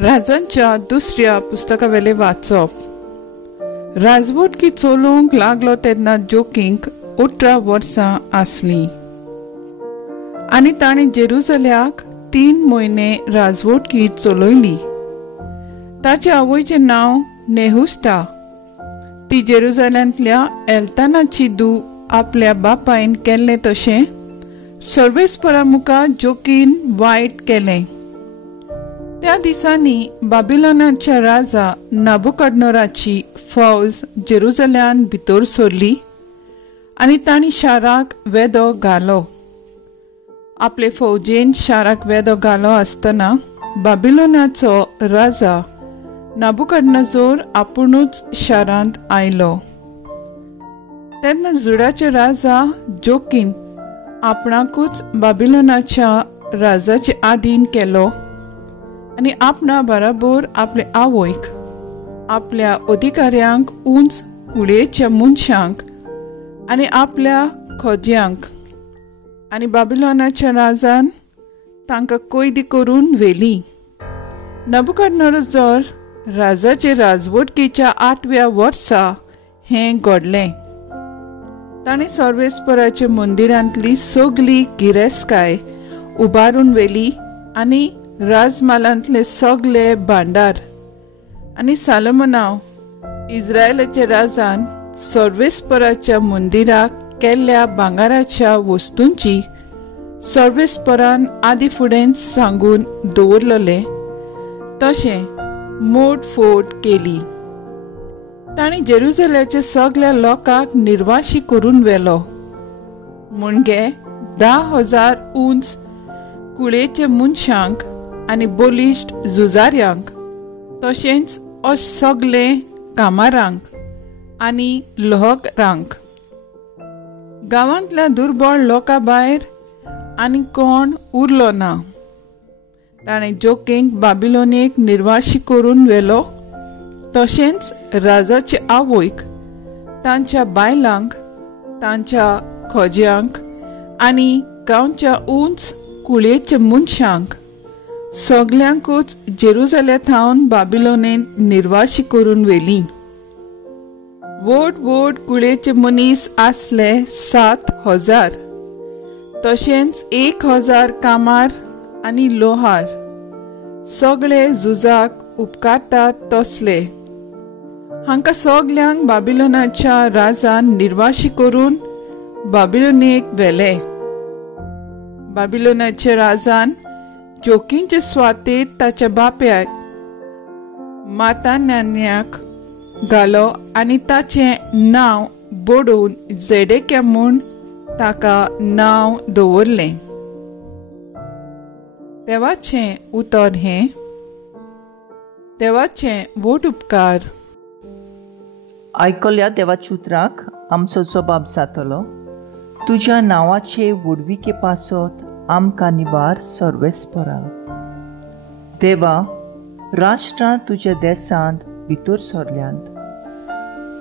राजांच्या दुसऱ्या पुस्तकावेले वाचप. राजवटकी चलोवंक लागलो तेन्ना जोकींक 18 वर्सां आसलीं आनी ताणें जेरुसल्याक 3 म्हयने राजवटकी चलयली. ताच्या आवयचें नांव नेहुस्ता. ती जेरुसल्यांतल्या एल्तानाची धूव आपल्या बापायन केल्लें तशें सर्वेस्परा मुखार जोकीन वायट केलें. त्या दिसांनी बाबिलोनाच्या राजा नाबुकदनेस्साराची फौज जेरुसल्यान भितर सरली आनी तांणी शाराक वेदो घालो. आपले फौजेन शाराक वेदो घालो आसतना बाबिलोनाचो राजा नाबुकदनेस्सार आपुणूच शारांत आयलो. तेन्ना जुडाचे राजा जोकीन आपणाकूच बाबिलोनाच्या राजाचे आधीन केलो आनी आपणा बराबर आपले आवयक, आपल्या अधिकाऱ्यांक, उंच कुळयेच्या मनशांक आनी आपल्या खोज्यांक आनी बाबिलोनाच्या राजान तांकां कैदी करून व्हेली. नाबुकदनेस्सार राजाचे राजवटकेच्या 8व्या वर्सा हें घडलें. ताणें सर्वेस्पराच्या मंदिरांतली सगली गिरेस्तकाय उबारून व्हेली आनी राजमालांतले सगळे भांडार आनी सालोमोनाव इस्रायलाच्या राजान सर्वेस्पराच्या मंदिराक केल्ल्या भांगाराच्या वस्तूंची सर्वेस्परान आदी फुडें सांगून दवरलेले तशें मोडफोड केली. ताणें जेरुसल्याच्या सगळ्या लोकांक निर्वाशी करून व्हेलो. म्हणजे 10,000 उंच कुळयेच्या मनशांक आनी बलिश्ट झुजाऱ्यांक, तशेंच सगळे कामारांक आनी लोहकरांक. गांवांतल्या दुर्बळ लोकां भायर आनी कोण उरलो ना. ताणें जोकींक बाबिलोनेक निर्वाशी करून व्हेलो. तशेंच राजाचे आवयक, तांच्या बायलांक, तांच्या खोज्यांक आनी गांवच्या उंच कुळयेच्या मनशांक सगळ्यांकूच जेरुसल्याथावन बाबिलोनेन निर्वाशी करून व्हेली. व्हड व्हड कुळयेचे मनीस आसले 7,000. तशेंच 1,000 कामार आनी लोहार, सगळे झुजाक उपकारतात तसले. हांकां सगल्यांक बाबिलोनाच्या राजान निर्वाशी करून बाबिलोनेक व्हेले. बाबिलोनाच्या राजान जोकींचे स्वातेक ताच्या बापायक मातान्याक घालो आनी ताचें नांव बडोवन झेडेकिया म्हूण ताका नांव दवरलें. देवाचें उतर हें. देवाचें व्हड उपकार. आयकल्या देवाच्या उतराक आमचो जबाब जातलो. तुज्या नांवाचे व्हडविके पासत आमकां निबार सर्वेस्परा. देवा, राष्ट्रां तुज्या देसांत भितर सरल्यांत.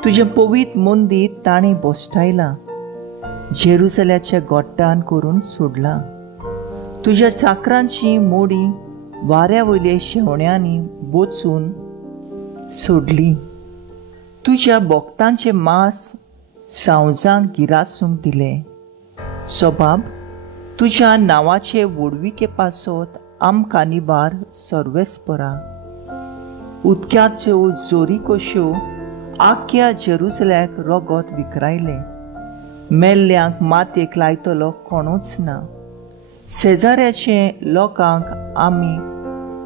तुजें पवित्र मंदीर ताणें बोश्टायलां, जेरुसल्याच्या गोट्टान करून सोडलां. तुज्या चाकरांची मोडी वाऱ्या वयले शेवण्यांनी बोचून सोडली. तुज्या भोगतांचें मांस सांवजांक गिरासूंक दिलें. सोबाब, तुज्या नांवाचे व्हडविके पासत आमकां निबार सर्वेस्परा. उदक्याच्यो जोरी कश्यो आख्या जेरुसल्याक रगत विखरायलें. मेल्ल्यांक मातयेक लायतलो कोणूच ना. शेजाऱ्याचे लोकांक आमी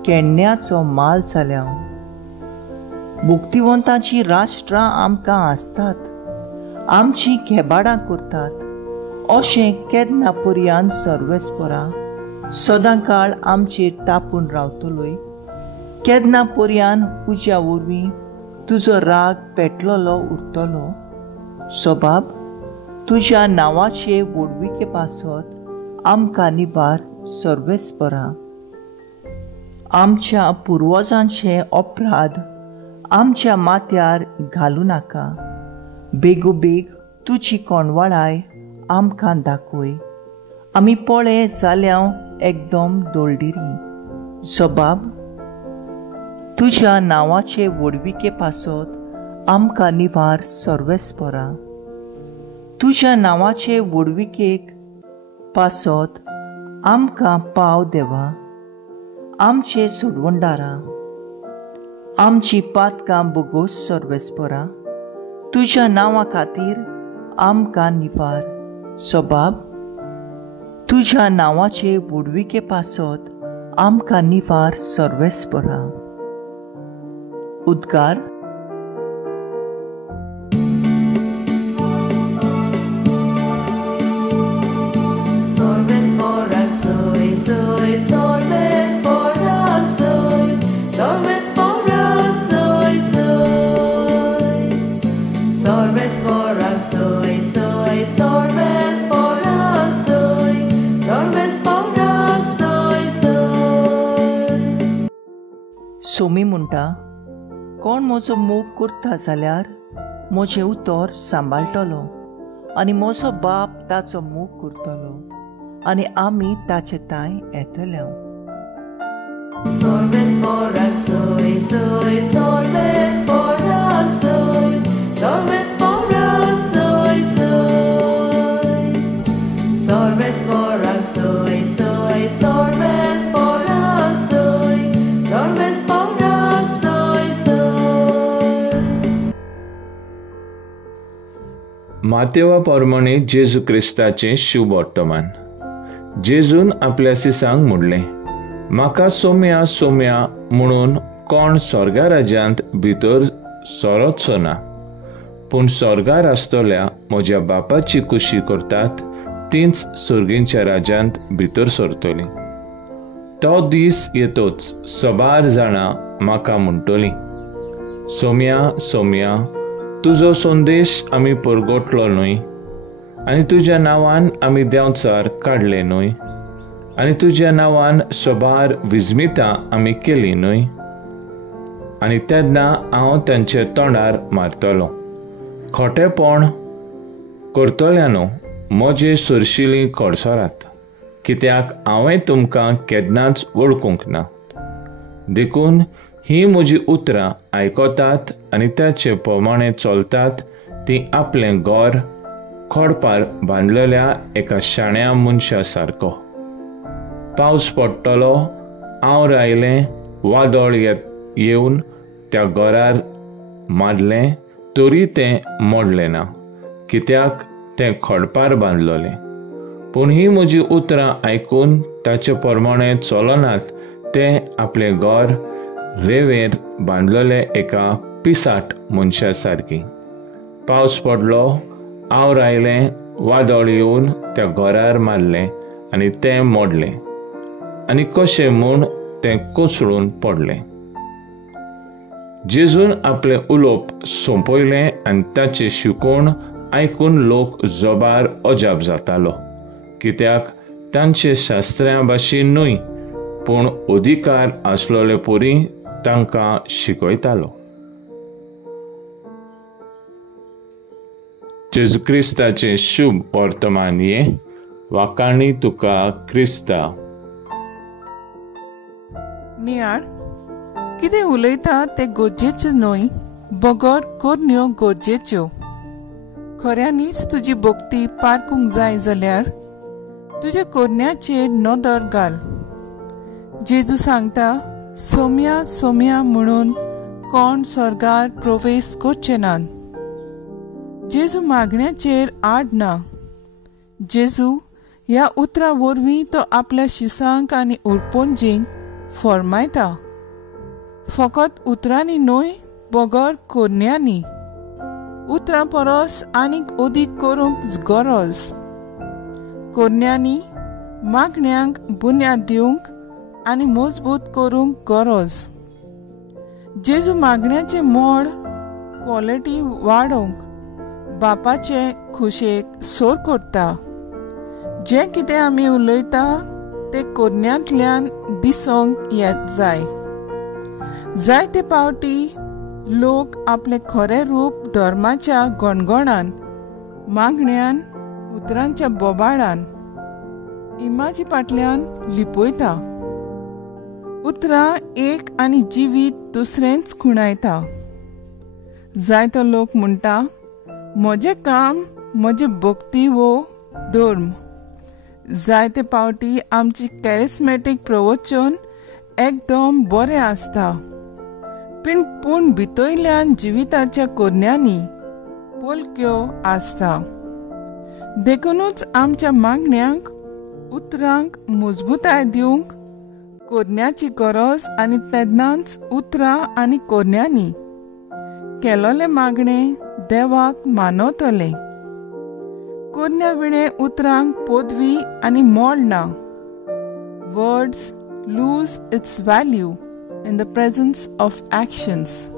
केण्ण्याचो माल जाल्या. मुक्तिवंतांची राष्ट्रां आमकां आसतात, आमची खेबाडां करतात. अशें केन्ना पर्यंत सर्वेस्परा सदांकाळ आमचेर तापून रावतलोय. केन्ना पर्यंत उज्या वरवीं तुजो राग पेटलेलो उरतलो. सोबाब, तुज्या नांवाचे व्हडविके पासत आमकां निबार सर्वेस्परा. आमच्या पुर्वजांचे अपराध आमच्या माथ्यार घालूं नाका. बेगोबेग तुजी कोणवळाय आमकां दाखय. आमी पळे जाल्यार एकदम दोळडिरी. जबाब: तुज्या नांवाचे वडविके पासत आमकां निवार सर्वेस्परा. तुज्या नांवाचे वडविकेक पासत आमकां पाव देवा. आमचे सोडवंडारा, आमची पातकां बोगोस सर्वेस्परा. तुज्या नांवा खातीर आमकां निवार. जबाब: तुज्या नांवाचे वडविके पासत आमकां निवार सर्वेस्परा. उद्गार: Sorvespora soy, soy, sorvespora soy, sorvespora soy, soy. Sorvespora soy, soy, sorvespora soy, sorvespora soy, soy. Somi म्हणटा, कोण म्हजो मोग करता जाल्यार म्हजें उतर सांबाळटलो आनी म्हजो बाप ताचो मोग करतलो आनी आमी ताचे तांय येतले. Sorvespora soy, soy, sorvespora soy, sorvespora soy, soy. Sorvespora soy, soy, sorvespora soy, sorvespora soy, soy. मातेवा प्रमाणे जेजू क्रिस्ताचें शुभ वर्तमान. जेजून आपल्या सिसांक म्हणलें, म्हाका सोम्या सोम्या म्हणून कोण स्वर्गा राज्यांत भितर सरचो ना, पूण स्वर्गार आसतल्या म्हज्या बापाची कुशी करतात तींच सुर्गींच्या राज्यांत भितर सरतलीं. तो दीस येतोच सबार जाणां म्हाका म्हणटलीं, सोम्या सोम्या, तुजो संदेश आमी परगटलो न्हय, आनी तुज्या नांवान आमी देंवचार काडले न्हय, आनी तुज्या नांवान सबार विजमितां आमी केलीं न्हय. आनी तेन्ना हांव तांचे तोंडार मारतलों. खोटेपण करतल्यानो म्हजे सुरशिलीं कोडसरात, कित्याक हांवें तुमकां केन्नाच वळखूंक ना. देखून ही म्हजी उतरां आयकतात आनी ताचे प्रमाणे चलतात तीं आपलें घर खोडपार बांदलेल्या एका शाण्या मनशा सारको. पावस पडटलो, हांव रायलें, वादळ येवन त्या घरार मारलें, तरी तें मोडलें ना, कित्याक तें खोडपार बांदलोलें. पूण ही म्हजी उतरां आयकून ताचे प्रमाणे चलनात ते आपलें घर रेंवेर बांदलेले एका पिसाट मनशा सारकी. पावस पडलो, हांव रायलें, वादळ येवन त्या घरार मारलें आनी तें मोडलें, आनी कशें म्हूण तें कोसळून पडलें. जेजून आपलें उलोवप सोंपयलें आनी ताचें शिकोवण आयकून लोक जबार अजाप जातालो, कित्याक तांचे शास्त्र्यां भाशेन न्हय, पूण अधिकार आसलोले परी तांकां शिकयतालो. जेजू क्रिस्ताचें शुभ वर्तमान ये वाकाणी तुका क्रिस्ता. नियाळ, कितें उलयता तें गरजेचें न्हय, बगर कोरन्यो गरजेच्यो. खऱ्यांनीच तुजी भक्ती पारखूंक जाय जाल्यार तुज्या कोरन्याचेर नदर घाल. जेजू सांगता, सोम्या सोम्या म्हणून कोण स्वर्गार प्रवेश करचे नात. जेजू मागण्याचेर आड ना. जेजू ह्या उतरां वरवीं तो आपल्या शिसांक आनी उरपोंजींक फर्मायता. फकत उतरांनी न्हय, बगर कोरन्यांनी. उतरां परस आनीक अदीक करूंक गरज. कोरन्यांनी मागण्यांक बुन्याद दिवंक आनी मजबूत करूंक गरज. जेजू मागण्याचें मोड क्वॉलिटी वाडोवंक बापाचे खुशेक सोर करता. जें कितें आमी उलयता तें कोरन्यांतल्यान दिसोंक येत जाय. जायते पावटी लोक आपले खरे रूप धर्माच्या गणगणान, मागण्यान, उतरांच्या बोबाडान इमाजी फाटल्यान लिपयता. उतरां एक आनी जिवीत दुसरेंच खुणायता. जायतो लोक म्हणटा, म्हजें काम, म्हजे भक्ती वो धर्म. जायते पावटी आमची कॅरिस्मॅटीक प्रवचन एकदम बरें आसता, पूण भितरल्यान जिविताच्या कोरण्यांनी पोलक्यो आसता. देखूनच आमच्या मागण्यांक, उतरांक मजबूताय दिवंक कोरण्याची गरज आनी तेन्नाच उतरां आनी कोरण्यांनी केलोले मागणे देवाक मानवतले. कोरण्या विणे उतरांक पदवी आनी मोल ना. Words lose its value in the presence of actions.